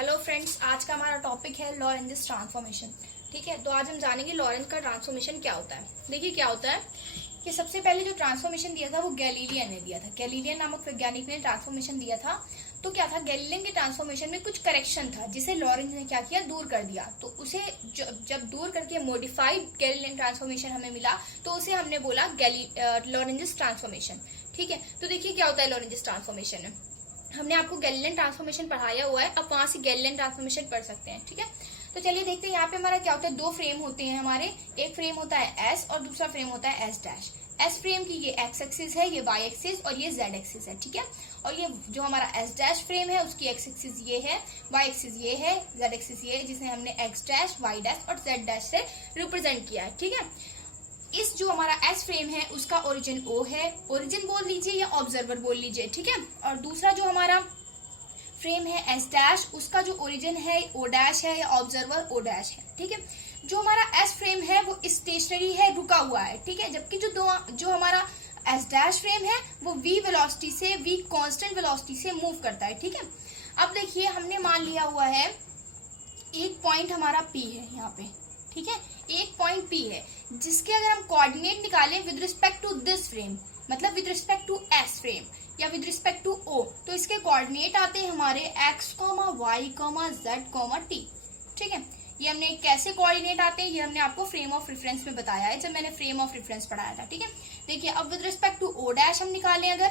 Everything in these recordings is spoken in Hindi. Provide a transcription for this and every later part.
हेलो फ्रेंड्स, आज का हमारा टॉपिक है लॉरेंज ट्रांसफॉर्मेशन। ठीक है, तो आज हम जानेंगे लॉरेंज का ट्रांसफॉर्मेशन क्या होता है। देखिए क्या होता है कि सबसे पहले जो ट्रांसफॉर्मेशन दिया था वो गैलीलियन ने दिया था। गैलीलियन नामक वैज्ञानिक ने ट्रांसफॉर्मेशन दिया था। तो क्या था, गैलीलियन के ट्रांसफॉर्मेशन में कुछ करेक्शन था जिसे लॉरेंज ने क्या किया, दूर कर दिया। तो उसे जब दूर करके मॉडिफाइड गैलीलियन ट्रांसफॉर्मेशन हमें मिला तो उसे हमने बोला लॉरेंज ट्रांसफॉर्मेशन। ठीक है, तो देखिए क्या होता है लॉरेंज ट्रांसफॉर्मेशन। हमने आपको गैलीलियन ट्रांसफॉर्मेशन पढ़ाया हुआ है, अब वहां से गैलीलियन ट्रांसफॉर्मेशन पढ़ सकते हैं। ठीक है, तो चलिए देखते हैं यहाँ पे हमारा क्या होता है। दो फ्रेम होते हैं हमारे, एक फ्रेम होता है एस और दूसरा फ्रेम होता है एस डैश। एस फ्रेम की ये एक्स एक्सिस है, ये वाई एक्सिस और ये जेड एक्सिस है। ठीक है, और ये जो हमारा एस डैश फ्रेम है उसकी एक्स एक्सिस ये है, वाई एक्सिस ये है, जेड एक्सिस ये है, जिसे हमने एक्स डैश, वाई डैश और जेड डैश से रिप्रेजेंट किया है। ठीक है, इस जो हमारा एस फ्रेम है उसका ओरिजिन ओ है, ओरिजिन बोल लीजिए या ऑब्जर्वर बोल लीजिए। ठीक है, और दूसरा जो हमारा फ्रेम है एस डैश, उसका जो ओरिजिन है ओ डैश है या ऑब्जर्वर ओ डैश है। ठीक है, जो हमारा एस फ्रेम है वो स्टेशनरी है, रुका हुआ है। ठीक है, जबकि जो हमारा एस डैश फ्रेम है वो वी वेलोसिटी से, वी कांस्टेंट वेलोसिटी से मूव करता है। ठीक है, अब देखिए हमने मान लिया हुआ है एक पॉइंट हमारा पी है यहाँ पे। ठीक है, एक पॉइंट पी है जिसके अगर हम कोऑर्डिनेट निकालें with respect to this frame, मतलब with respect to S frame या विद रिस्पेक्ट टू ओ, तो इसके कोऑर्डिनेट आते हैं हमारे एक्स, वाई, जेड, टी। ठीक है, ये हमने कैसे कोऑर्डिनेट आते हैं ये हमने आपको फ्रेम ऑफ रेफरेंस में बताया है जब मैंने फ्रेम ऑफ रेफरेंस पढ़ाया था। ठीक है, देखिए अब with respect to O dash हम निकालें अगर,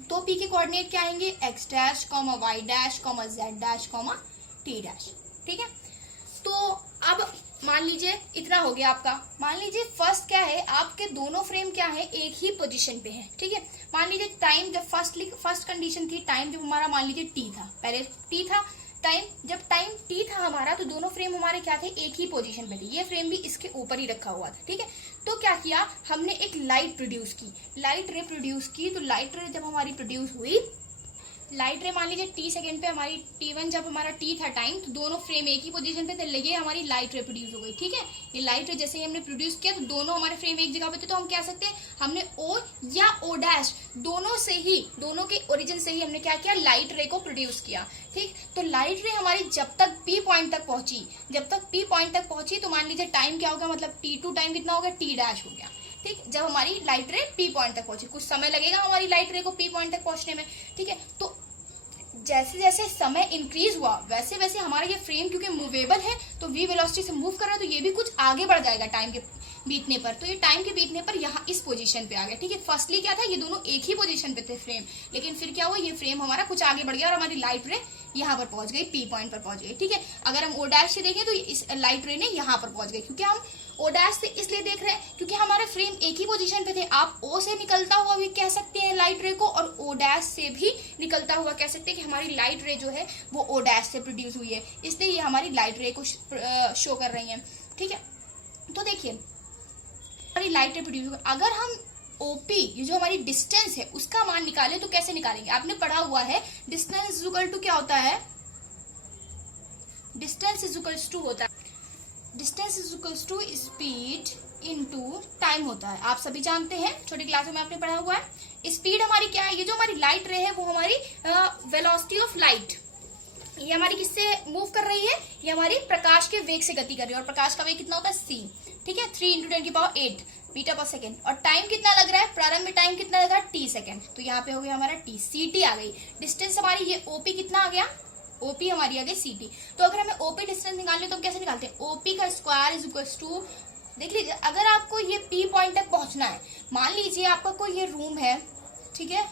तो पी के कोऑर्डिनेट क्या आएंगे, x dash, y dash, z dash, t dash. ठीक है, तो अब मान लीजिए इतना हो गया आपका। मान लीजिए फर्स्ट क्या है, आपके दोनों फ्रेम क्या है, एक ही पोजीशन पे है। ठीक है, मान लीजिए टाइम जब फर्स्ट कंडीशन थी, टाइम जब हमारा मान लीजिए टी था, पहले टी था, जब टाइम टी था हमारा तो दोनों फ्रेम हमारे क्या थे, एक ही पोजीशन पे थे। ये फ्रेम भी इसके ऊपर ही रखा हुआ था। ठीक है, तो क्या किया हमने, एक लाइट प्रोड्यूस की, लाइट रे प्रोड्यूस की। तो लाइट रे जब हमारी प्रोड्यूस हुई, लाइट रे मान लीजिए टी सेकेंड पे हमारी T1 जब हमारा टी था टाइम, तो दोनों फ्रेम एक ही पोजीशन पे थे, लगे हमारी लाइट रे प्रोड्यूस हो गई। ठीक है, ये लाइट रे जैसे ही हमने प्रोड्यूस किया तो दोनों हमारे फ्रेम एक जगह पे थे, तो हम कह सकते हैं हमने O या O डैश दोनों से ही, दोनों के ओरिजिन से ही हमने क्या किया, लाइट रे को प्रोड्यूस किया। ठीक, तो लाइट रे हमारी जब तक P पॉइंट तक पहुंची, जब तक P पॉइंट तक पहुंची तो मान लीजिए टाइम क्या होगा, मतलब T2 टाइम कितना हो गया, T डैश हो गया। ठीक, जब हमारी लाइट रे P पॉइंट तक पहुंची, कुछ समय लगेगा हमारी लाइट रे को P पॉइंट तक पहुंचने में। ठीक है, तो जैसे जैसे समय इंक्रीज हुआ वैसे वैसे हमारा ये फ्रेम क्योंकि मूवेबल है तो वी वेलोसिटी से मूव कर रहा है, तो ये भी कुछ आगे बढ़ जाएगा टाइम के बीतने पर। तो ये टाइम के बीतने पर यहाँ इस पोजीशन पे आ गया। ठीक है, फर्स्टली क्या था, ये दोनों एक ही पोजीशन पे थे फ्रेम, लेकिन फिर क्या हुआ, ये फ्रेम हमारा कुछ आगे बढ़ गया और हमारी लाइट रे यहाँ पर पहुंच गई, पी पॉइंट पर पहुंच गई। ठीक है, अगर हम ओ डैश से देखें तो इस लाइट रे ने यहाँ पर पहुंच गई, क्योंकि हम ओ डैश से इसलिए देख रहे हैं क्योंकि हमारे फ्रेम एक ही पोजीशन पे थे। आप ओ से निकलता हुआ भी कह सकते हैं लाइट रे को, और ओ डैश से भी निकलता हुआ कह सकते हैं कि हमारी लाइट रे जो है वो ओ डैश से प्रोड्यूस हुई है, इसलिए ये हमारी लाइट रे को शो कर रही है। ठीक है, तो देखिए हमारी लाइट रे प्रोड्यूस हुई। अगर हम ओपी, ये जो हमारी डिस्टेंस है उसका मान निकाले तो कैसे निकालेंगे, आपने पढ़ा हुआ है डिस्टेंस इज इक्वल टू क्या होता है, डिस्टेंस इज इक्वल टू होता है, distance is equal to speed into time होता है। आप सभी जानते हैं, छोटी क्लासों में आपने पढ़ा हुआ है। स्पीड हमारी क्या है, ये जो हमारी लाइट रे है वो हमारी वेलोसिटी ऑफ लाइट, ये हमारी किससे मूव कर रही है, ये हमारी प्रकाश के वेग से गति कर रही है, और प्रकाश का वेग कितना होता है c। ठीक है, 3 × 10⁸ मीटर पर सेकेंड। और टाइम कितना लग रहा है, प्रारंभ में टाइम कितना लगा, t सेकेंड। तो यहाँ पे हो गया हमारा t, ct आ गई। डिस्टेंस हमारी ये OP कितना आ गया, OP हमारी आ गई CT। तो अगर हमें OP डिस्टेंस निकालने तो हम कैसे निकालते हैं, OP का स्क्वायर इज इक्वल टू, देख लीजिए अगर आपको ये P पॉइंट तक पहुंचना है, मान लीजिए आपका कोई ये रूम है, ठीक है,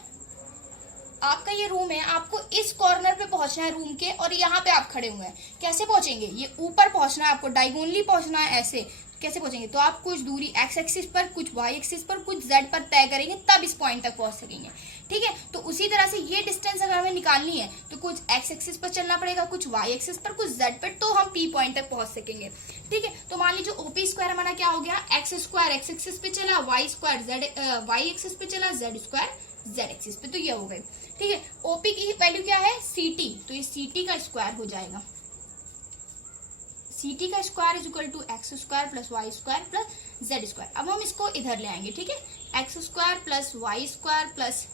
आपका ये रूम है, आपको इस कॉर्नर पे पहुंचना है रूम के, और यहाँ पे आप खड़े हुए हैं, कैसे पहुंचेंगे, ये ऊपर पहुंचना है आपको, डायगोनली पहुंचना है, ऐसे कैसे पहुंचेंगे, तो आप कुछ दूरी एक्स एक्सिस पर, कुछ वाई एक्सिस पर, कुछ जेड पर तय करेंगे, तब इस पॉइंट तक पहुंच सकेंगे। ठीक है, तो उसी तरह से ये डिस्टेंस अगर हमें निकालनी है तो कुछ एक्स एक्सिस पर चलना पड़ेगा, कुछ वाई एक्सिस पर, कुछ जेड पर, तो हम पी पॉइंट तक पहुंच सकेंगे। ठीक है, तो मान लीजिए ओपी स्क्वायर हमारा क्या हो गया, एक्स स्क्वायर एक्स एक्सिस पे चला, y square z y axis पे चला, जेड स्क्वायर जेड एक्सिस पे, तो ये हो गए। ठीक है, ओपी की वैल्यू क्या है, सीटी, तो ये सीटी का स्क्वायर हो जाएगा, ct का square is equal to x square plus y square plus z square. अब हम इसको इधर ले आएंगे। ठीक है, x square plus y square plus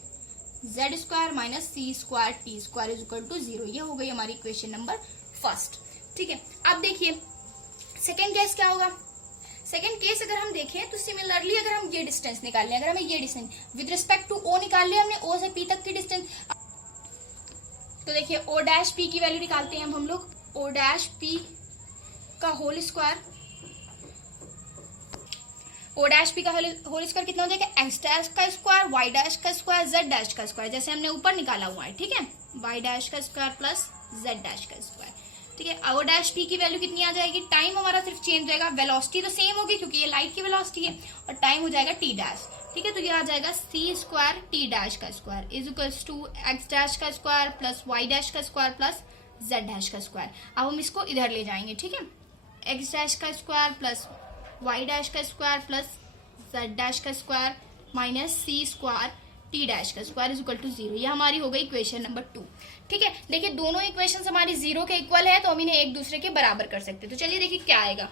z square minus c square t square is equal to 0। ये हो गई हमारी इक्वेशन नंबर फर्स्ट। ठीक है, अब देखिए सेकेंड केस क्या होगा। सेकेंड केस अगर हम देखें तो सिमिलरली अगर हम ये डिस्टेंस निकाल लें, अगर हमें ये distance with respect to O निकाल लिया हमने, ओ से पी तक की डिस्टेंस, तो देखिए ओ डैश पी की वैल्यू निकालते हैं हम लोग। ओ डैश पी का whole square, O dash P का होल स्क्वायर कितना हो जाएगा, एक्स डैश का स्क्वायर, वाई डैश का स्क्वायर, जेड डैश का स्क्वायर, जैसे हमने ऊपर निकाला हुआ है। ठीक है, वाई डैश का स्क्वायर प्लस जेड डैश का स्क्वायर। ठीक है, ओ डैश पी की वैल्यू कितनी आ जाएगी, टाइम हमारा सिर्फ चेंज हो जाएगा, वेलोसिटी तो सेम होगी क्योंकि ये लाइट की वेलोसिटी है, और टाइम हो जाएगा टी डैश। ठीक है, तो ये आ जाएगा सी स्क्वायर टी डैश का square is equals to x dash का स्क्वायर प्लस वाई डैश का स्क्वायर प्लस जेड डैश का स्क्वायर। अब हम इसको इधर ले जाएंगे। ठीक है, एक्स डैश का स्क्वायर प्लस वाई डैश का स्क्वायर प्लस जेड डैश का square minus c square t dash का स्क्वायर इज इक्वल टू 0। ये हमारी हो गई इक्वेशन नंबर 2। ठीक है, देखिए दोनों इक्वेशन हमारी 0 के इक्वल है, तो हम इन्हें एक दूसरे के बराबर कर सकते हैं। तो चलिए देखिए क्या आएगा।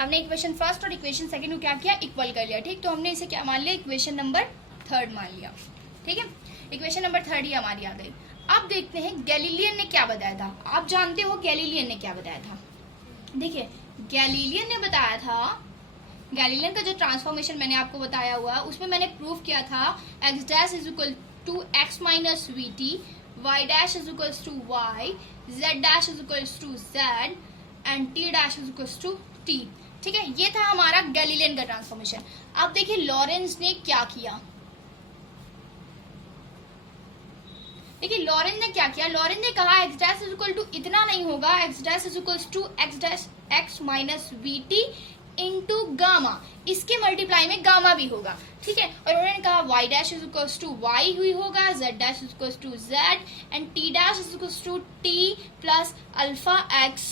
हमने इक्वेशन फर्स्ट और इक्वेशन सेकंड को क्या किया, इक्वल कर लिया। ठीक, तो हमने इसे क्या मान लिया, इक्वेशन नंबर थर्ड मान लिया। ठीक है, इक्वेशन नंबर थर्ड ही हमारी आ गई। अब देखते हैं गैलीलियन ने क्या बताया था। आप जानते हो गैलीलियन ने क्या बताया था। देखिए गैलीलियन ने बताया था, गैलीलियन का जो ट्रांसफॉर्मेशन मैंने आपको बताया हुआ, उसमें मैंने प्रूव किया था x dash is equal to x minus v t, y dash is equal to y, z dash is equal to z and t dash is equal to t. ठीक है, ये था हमारा गैलीलियन का ट्रांसफॉर्मेशन। अब देखिए लॉरेंस ने क्या किया। देखिए लॉरेंस ने क्या किया, लॉरेंस ने कहा x dash is equal to इतना नहीं होगा, x dash is equal to x dash x minus v t into gamma, इसके मल्टीप्लाई में गामा भी होगा। ठीक है, और उन्होंने कहा y dash is equal to y हुई होगा, z dash is equal to z and t dash is equal to t plus alpha x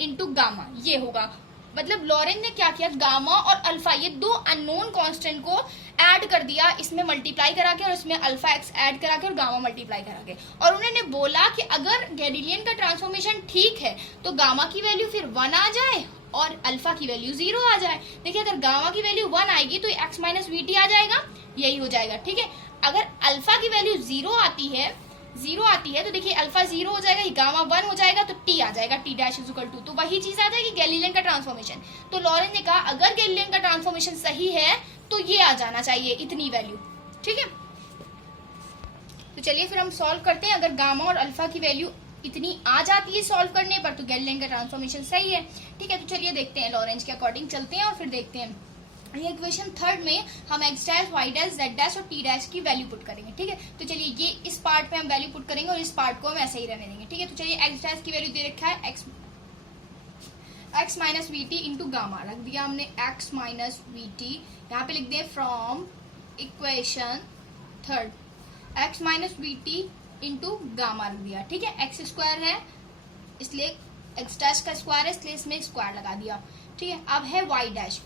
into gamma, ये होगा। मतलब लॉरेंस ने क्या किया, गामा और अल्फा ये दो अननोन कांस्टेंट को ऐड कर दिया, इसमें मल्टीप्लाई करा के और इसमें अल्फा एक्स ऐड करा के और गामा मल्टीप्लाई करा के, और उन्होंने बोला कि अगर गैलीलियन का ट्रांसफॉर्मेशन ठीक है तो गामा की वैल्यू फिर 1 आ जाए और अल्फा की वैल्यू 0 आ जाए। देखिए अगर गामा की वैल्यू 1 आएगी तो एक्स माइनस वी टी आ जाएगा, यही हो जाएगा। ठीक है, अगर अल्फा की वैल्यू 0 आती है तो देखिए अल्फा 0 हो जाएगा, गामा 1 हो जाएगा, तो टी आ जाएगा, t dash is equal to, तो वही चीज आ जाएगी गैलीलियन का ट्रांसफॉर्मेशन। तो लॉरेंस ने कहा अगर गैलीलियन का ट्रांसफॉर्मेशन सही है तो ये आ जाना चाहिए, इतनी वैल्यू। ठीक है, तो चलिए फिर हम सॉल्व करते हैं। अगर गामा और अल्फा की वैल्यू इतनी आ जाती है सॉल्व करने पर तो गैलीलियन का ट्रांसफॉर्मेशन सही है। ठीक है, तो चलिए देखते हैं, लॉरेंस के अकॉर्डिंग चलते हैं और फिर देखते हैं। ये इक्वेशन थर्ड में हम x dash y dash z dash और टी डैश की वैल्यू पुट करेंगे। ठीक है, तो चलिए ये इस पार्ट पे हम वैल्यू पुट करेंगे और इस पार्ट को हम ऐसे ही रहने देंगे। ठीक है, तो चलिए एक्स डैश की वैल्यू दे रखा है x minus v t into gamma, रख दिया हमने एक्स माइनस वी टी, यहाँ पे लिख दिए from equation third x minus v t into gamma रख दिया। ठीक है, एक्स स्क्वायर है इसलिए एक्स डैश का स्क्वायर है इसलिए इसमें स्क्वायर लगा दिया। ठीक है, अब है y dash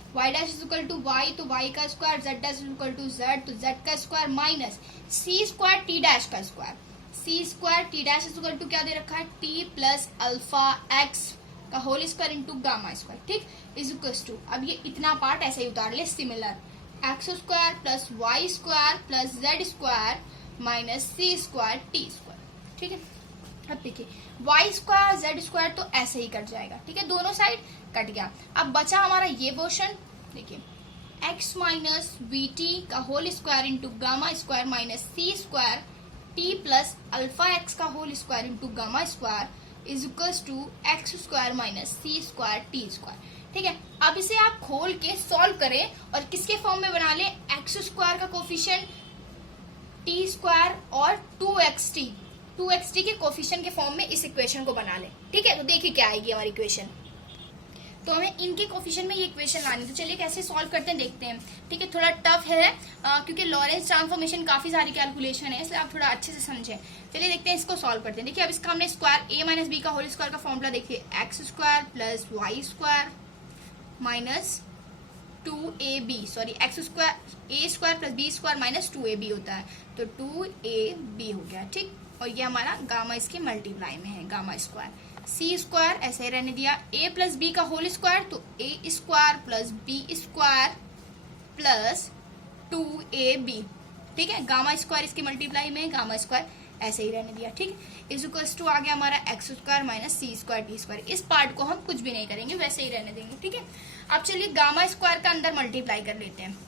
is equal to y, तो वाई का square, z dash is equal to z, तो जेड का square minus c square t dash का square, c square t dash is equal to क्या दे रखा है, टी प्लस अल्फा एक्स का whole square into gamma square. ठीक, इज इक्वल टू, अब ये इतना पार्ट ऐसे ही उतार ले, similar x square plus y square plus z square minus c square t square. ठीक है, अब देखिए वाई स्क्वायर जेड स्क्वायर तो ऐसे ही कट जाएगा। ठीक है, दोनों साइड कट गया। अब बचा हमारा ये पोर्शन, देखिए एक्स माइनस वी टी का whole square into gamma square minus c square t plus alpha x का whole square into gamma square is equal to x square minus c square t square. ठीक है, अब इसे आप खोल के सॉल्व करें और किसके फॉर्म में बना लें, एक्स स्क्वायर का कोफिशिएंट टी स्क्वायर और 2xt के कोफिशिएंट के फॉर्म में इस इक्वेशन को बना लें। ठीक है, तो देखिए क्या आएगी हमारी इक्वेशन। तो हमें इनके कोफिशिएंट में ये इक्वेशन लानी, तो चलिए कैसे सॉल्व करते हैं देखते हैं। ठीक है, थोड़ा टफ है क्योंकि लॉरेंस ट्रांसफॉर्मेशन काफी सारी कैलकुलेशन है, इसलिए आप थोड़ा अच्छे से समझें। चलिए देखते हैं, इसको सॉल्व करते हैं। देखिए अब इसका हमने स्क्वायर ए माइनस बी का होल स्क्वायर का फॉर्मूला देखिए, x square plus y square minus 2ab, sorry x square a square plus b square minus 2ab होता है, तो 2ab हो गया। ठीक, और ये हमारा गामा इसके मल्टीप्लाई में है, गामा स्क्वायर, सी स्क्वायर ऐसे ही रहने दिया, ए प्लस बी का होल स्क्वायर, तो a square plus b square plus 2ab। ठीक है। गामा स्क्वायर इसके मल्टीप्लाई में, गामा स्क्वायर ऐसे ही रहने दिया, ठीक है। इज इक्वल्स टू आ गया हमारा x square minus c square t square. इस पार्ट को हम कुछ भी नहीं करेंगे, वैसे ही रहने देंगे, ठीक है। अब चलिए गामा स्क्वायर का अंदर मल्टीप्लाई कर लेते हैं।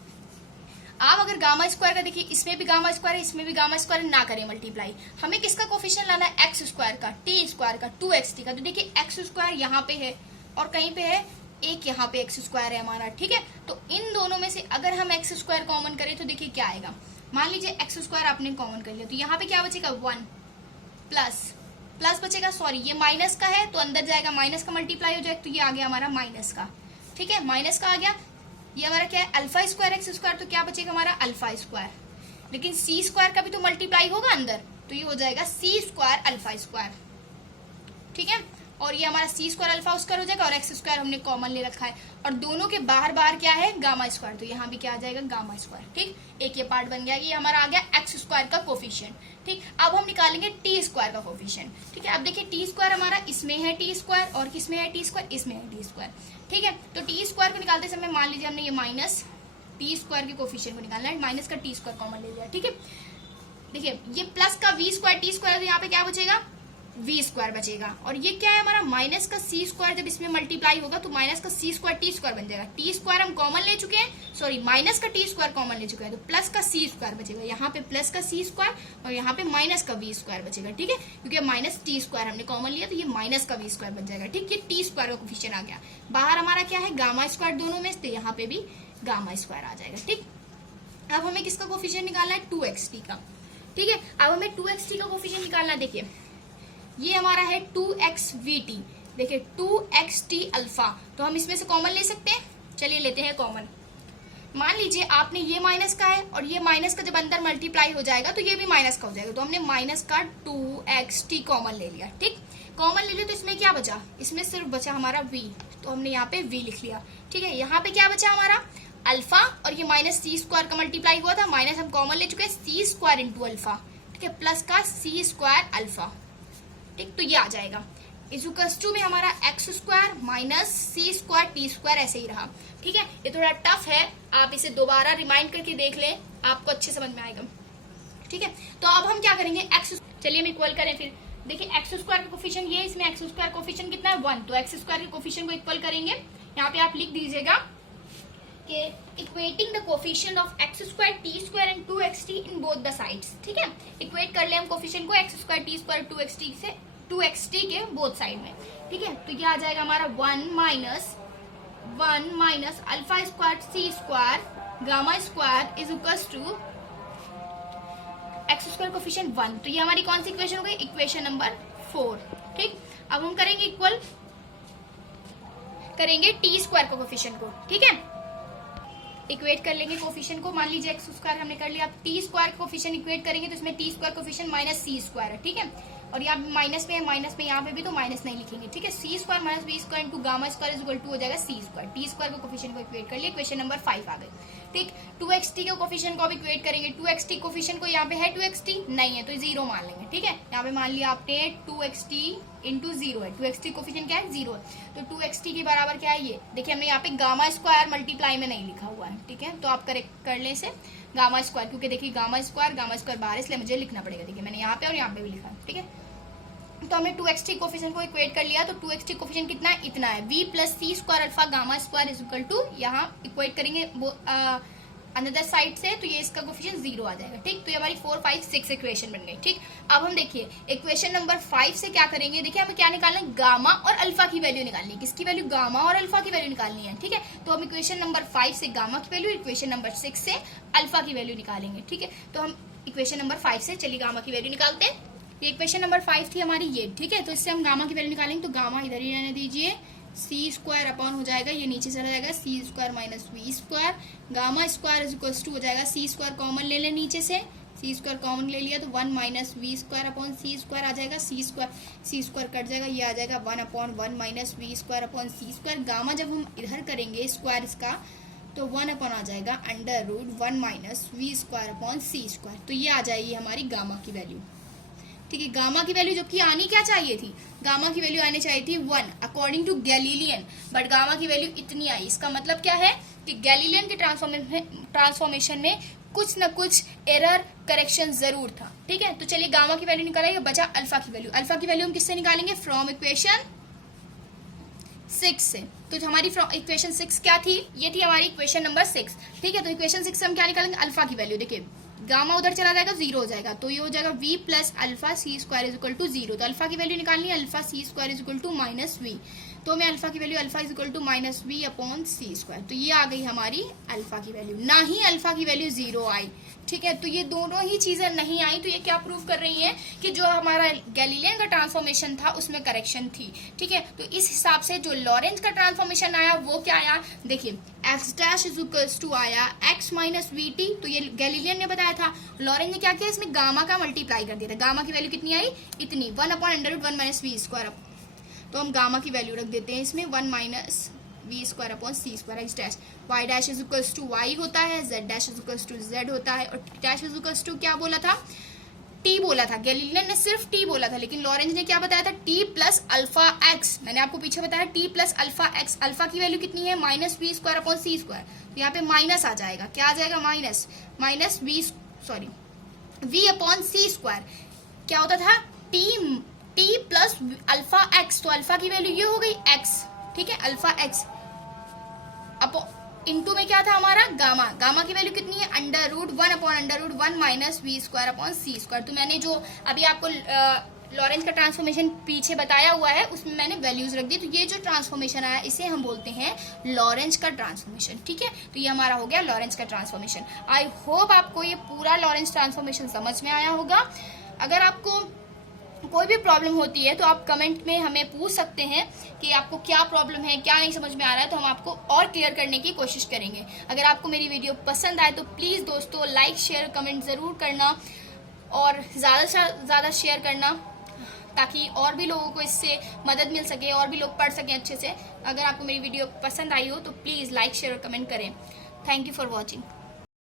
आप अगर गामा स्क्वायर का देखिए, इसमें भी गामा स्क्वायर है, इसमें भी गामा स्क्वायर ना करें मल्टीप्लाई, हमें किसका कोफिशिएंट लाना है, एक्स स्क्वायर का, टी स्क्वायर का, 2xt का। तो देखिए एक्स स्क्वायर यहाँ पे है और कहीं पे है एक, यहाँ पे एक्स स्क्वायर है हमारा, ठीक है। तो इन दोनों में से अगर हम एक्स स्क्वायर कॉमन करें तो देखिए क्या आएगा। मान लीजिए एक्स स्क्वायर आपने कॉमन कर लिया, तो यहाँ पे क्या बचेगा, 1 प्लस बचेगा, सॉरी ये माइनस का है तो अंदर जाएगा, माइनस का मल्टीप्लाई हो जाएगा, तो ये आ गया हमारा माइनस का, ठीक है। माइनस का आ गया, ये हमारा क्या है, अल्फा स्क्वायर एक्स स्क्वायर, तो क्या बचेगा हमारा अल्फा स्क्वायर। लेकिन सी स्क्वायर का भी तो मल्टीप्लाई होगा अंदर, तो ये हो जाएगा सी स्क्वायर अल्फा स्क्वायर, ठीक है। और ये हमारा सी स्क्वायर अल्फा स्क्वायर हो जाएगा, और एक्स स्क्वायर हमने कॉमन ले रखा है, और दोनों के बाहर बाहर क्या है, गामा स्क्वायर, तो यहाँ भी क्या आ जाएगा, गामा स्क्वायर, ठीक। एक ये पार्ट बन गया, ये हमारा आ गया एक्स स्क्वायर का कोफिशिएंट, ठीक। अब हम निकालेंगे टी स्क्वायर का कोफिशिएंट, ठीक है। अब देखिए टी स्क्वायर हमारा इसमें है टी स्क्वायर, और किसमें है टी स्क्वायर, इसमें है टी स्क्वायर, ठीक है। तो टी स्क्वायर को निकालते समय मान लीजिए हमने ये माइनस टी स्क्वायर के कोफिशिएंट को निकालना है, माइनस का टी स्क्वायर कॉमन ले लिया, ठीक है। देखिए ये प्लस का वी स्क्वायर टी स्क्वायर, तो यहाँ पे क्या बचेगा, वी स्क्वायर बचेगा, और ये क्या है हमारा माइनस का सी स्क्वायर, जब इसमें मल्टीप्लाई होगा तो माइनस का सी स्क्वायर टी स्क्वायर बन जाएगा। टी स्क्वायर हम कॉमन ले चुके हैं, सॉरी माइनस का टी स्क्वायर कॉमन ले चुके हैं, तो प्लस का सी स्क्वायर बचेगा, यहाँ पे प्लस का सी स्क्वायर और यहाँ पे माइनस का वी स्क्वायर बचेगा, ठीक है। क्योंकि माइनस टी स्क्वायर हमने कॉमन लिया, तो ये माइनस का वी स्क्वायर बन जाएगा, ठीक। ये टी स्क्वायर का कोफिशिएंट आ गया। बाहर हमारा क्या है, गामा स्क्वायर दोनों में, तो यहाँ पे भी गामा स्क्वायर आ जाएगा, ठीक। अब हमें किसका कोफिशिएंट निकालना है, 2xt का, ठीक है। अब हमें 2xt का कोफिशिएंट निकालना है। देखिए ये हमारा है 2xvt, देखिए 2xt अल्फा, तो हम इसमें से कॉमन ले सकते हैं, चलिए लेते हैं कॉमन। मान लीजिए आपने ये माइनस का है, और ये माइनस का जब अंदर मल्टीप्लाई हो जाएगा तो ये भी माइनस का हो जाएगा, तो हमने माइनस का 2xt कॉमन ले लिया, ठीक। कॉमन ले लिया तो इसमें क्या बचा, इसमें सिर्फ बचा हमारा v, तो हमने यहाँ पे v लिख लिया, ठीक है। यहाँ पे क्या बचा हमारा अल्फा, और ये माइनस सी स्क्वायर का मल्टीप्लाई हुआ था, माइनस हम कॉमन ले चुके हैं, सी स्क्वायर इंटू अल्फा, ठीक है, प्लस का सी स्क्वायर अल्फा, ठीक। तो ये आ जाएगा इक्वल्स टू में हमारा x square minus c square t square, ऐसे ही रहा, ठीक है। ये थोड़ा टफ है, आप इसे दोबारा रिमाइंड करके देख लें, आपको अच्छे समझ में आएगा, ठीक है। तो अब हम क्या करेंगे, एक्स, चलिए हम इक्वल करें फिर। देखिए एक्स स्क्वायर का कोफिशिएंट ये, इसमें एक्स स्क्वायर कोफिशिएंट कितना है, 1, तो एक्स स्क्वायर के कोफिशिएंट को इक्वल करेंगे। यहाँ पे आप लिख दीजिएगा कि equating the coefficient of x square t square and 2xt in both the sides, ठीक है। इक्वेट कर ले हम कोफिशिएंट को x square t square 2xt के बोथ साइड में, ठीक है। तो ये आ जाएगा हमारा 1 minus alpha square c square gamma square is equal to x square coefficient 1। तो ये हमारी कौन सी इक्वेशन हो गई, इक्वेशन नंबर 4, ठीक। अब हम करेंगे इक्वल, करेंगे टी स्क्वायर का कोफिशिएंट को, ठीक है। इक्वेट कर लेंगे कोफिशिएंट को, मान लीजिए एक्स स्क्वायर हमने कर लिया, अब टी स्क्वायर कोफिशिएंट इक्वेट करेंगे तो इसमें T square coefficient minus c square है, ठीक है। और यहाँ माइनस में है, माइनस में यहाँ पे भी, तो माइनस नहीं लिखेंगे, ठीक है। C square minus b square into gamma square is equal to हो जाएगा सी स्क्वायर। टी स्क्वायर को कोफिशिएंट को इक्वेट कर लिया, इक्वेशन नंबर 5 आ गई, ठीक। 2xt के कोफिशिएंट को अब इक्वेट करेंगे, 2xt कोफिशिएंट को यहाँ पे है 2xt नहीं है तो 0 मान लेंगे, ठीक है। यहाँ पे मान लिया आपने 2xt इंटू 0 है, 2xt कोफिशिएंट क्या है, 0 है, तो 2xt के बराबर क्या है, ये देखिए हमने यहाँ पे गामा स्क्वायर मल्टीप्लाई में नहीं लिखा हुआ है, ठीक है। तो आप करेक्ट कर ले इसे गामा स्क्वायर, क्योंकि देखिए गामा स्क्वायर बाहर, इसलिए मुझे लिखना पड़ेगा, देखिए मैंने यहाँ पे और यहाँ पे भी लिखा, ठीक है। तो हमने 2xt कोफिशिएंट को इक्वेट कर लिया, तो 2xt कोफिशिएंट कितना है, इतना है, v plus c square alpha gamma square is equal to, यहाँ इक्वेट करेंगे अनदर साइड से, तो ये इसका कोफिशिएंट 0 आ जाएगा, ठीक। तो ये हमारी 4, 5, 6 इक्वेशन बन गई, ठीक। अब हम देखिए इक्वेशन नंबर 5 से क्या करेंगे, देखिए हमें क्या निकालना है, गामा और अल्फा की वैल्यू निकालनी है, किसकी वैल्यू, गामा और अल्फा की वैल्यू निकालनी है, ठीक है। तो हम इक्वेशन नंबर 5 से गामा की वैल्यू, इक्वेशन नंबर 6 से अल्फा की वैल्यू निकालेंगे, ठीक है। तो हम इक्वेशन नंबर 5 से चलिए गामा की वैल्यू निकालते हैं। ये इक्वेशन नंबर 5 थी हमारी ये, ठीक है। तो इससे हम गामा की वैल्यू निकालेंगे, तो गामा इधर ही रहने दीजिए, सी स्क्वायर अपॉन हो जाएगा, ये नीचे चला जाएगा, c square minus v square, gamma square is equal to हो जाएगा, सी स्क्वायर कॉमन ले लें नीचे से, सी स्क्वायर कॉमन ले लिया तो 1 minus v square upon c square आ जाएगा, सी स्क्वायर कट जाएगा, ये आ जाएगा 1 upon 1 minus v square upon c square. Gamma जब हम इधर करेंगे स्क्वायर इसका, तो 1 अपॉन आ जाएगा under root 1 minus v square upon c square, तो ये आ जाएगी हमारी गामा की वैल्यू, ठीक है। गामा की वैल्यू जबकि आनी क्या चाहिए थी, गामा की वैल्यू आनी चाहिए थी 1 according to Galilean, but gamma की वैल्यू इतनी आई। इसका मतलब क्या है कि गैलीलियन के ट्रांसफॉर्मेशन में कुछ ना कुछ एरर करेक्शन जरूर था। ठीक है, तो चलिए गामा की वैल्यू निकालेंगे, बचा अल्फा की वैल्यू। अल्फा की वैल्यू हम किससे निकालेंगे? फ्रॉम इक्वेशन 6 से। तो हमारी इक्वेशन 6 क्या थी? ये थी हमारी इक्वेशन नंबर 6। ठीक है, तो इक्वेशन 6 से हम क्या निकालेंगे? अल्फा की वैल्यू। देखिए गामा उधर चला जाएगा, 0 हो जाएगा, तो ये हो जाएगा v plus alpha c square is equal to 0। तो अल्फा की वैल्यू निकालनी है, alpha c square is equal to minus v. तो हमें अल्फा की value alpha is equal to minus v upon c square. तो ये आ गई हमारी अल्फा की वैल्यू, ना ही अल्फा की वैल्यू 0 आई। ठीक है, तो ये दोनों ही चीजें नहीं आई, तो ये क्या प्रूव कर रही है कि जो हमारा गैलीलियन का ट्रांसफॉर्मेशन था उसमें करेक्शन थी। ठीक है, तो इस हिसाब से जो लॉरेंज का ट्रांसफॉर्मेशन आया वो क्या आया? देखिए x dash is equals to आया एक्स माइनस वी टी। तो ये गैलीलियन ने बताया था, लॉरेंज ने क्या किया? इसमें गामा का मल्टीप्लाई कर दिया था। गामा की वैल्यू कितनी आई? इतनी, 1 upon under root 1 minus v square. तो हम गामा की वैल्यू रख देते हैं इसमें 1 minus v square upon c square. X dash y dash is equals to y होता है, z dash is equals to z होता है, और डैश इज इक्वल्स टू क्या बोला था? टी बोला था। गैलीलियन ने सिर्फ टी बोला था, लेकिन लॉरेंज ने क्या बताया था? T plus alpha x. मैंने आपको पीछे बताया t plus alpha x. Alpha की वैल्यू कितनी है? Minus v square upon c square. तो यहाँ पे माइनस आ जाएगा, क्या आ जाएगा? Minus v upon c square. क्या होता था? T plus alpha x. तो अल्फा की वैल्यू ये हो गई एक्स। ठीक है, अल्फा एक्स अपो इंटू में क्या था हमारा? गामा। गामा की वैल्यू कितनी है? Under root 1 upon under root 1 minus v square upon c square. तो मैंने जो अभी आपको लॉरेंज का ट्रांसफॉर्मेशन पीछे बताया हुआ है उसमें मैंने वैल्यूज रख दी। तो ये जो ट्रांसफॉर्मेशन आया इसे हम बोलते हैं लॉरेंज का ट्रांसफॉर्मेशन। ठीक है, तो ये हमारा हो गया लॉरेंज का ट्रांसफॉर्मेशन। आई होप आपको ये पूरा लॉरेंज ट्रांसफॉर्मेशन समझ में आया होगा। अगर आपको कोई भी प्रॉब्लम होती है तो आप कमेंट में हमें पूछ सकते हैं कि आपको क्या प्रॉब्लम है, क्या नहीं समझ में आ रहा है, तो हम आपको और क्लियर करने की कोशिश करेंगे। अगर आपको मेरी वीडियो पसंद आए तो प्लीज़ दोस्तों लाइक शेयर कमेंट ज़रूर करना और ज़्यादा से ज़्यादा शेयर करना, ताकि और भी लोगों को इससे मदद मिल सके और भी लोग पढ़ सकें अच्छे से। अगर आपको मेरी वीडियो पसंद आई हो तो प्लीज़ लाइक शेयर और कमेंट करें। Thank you for watching.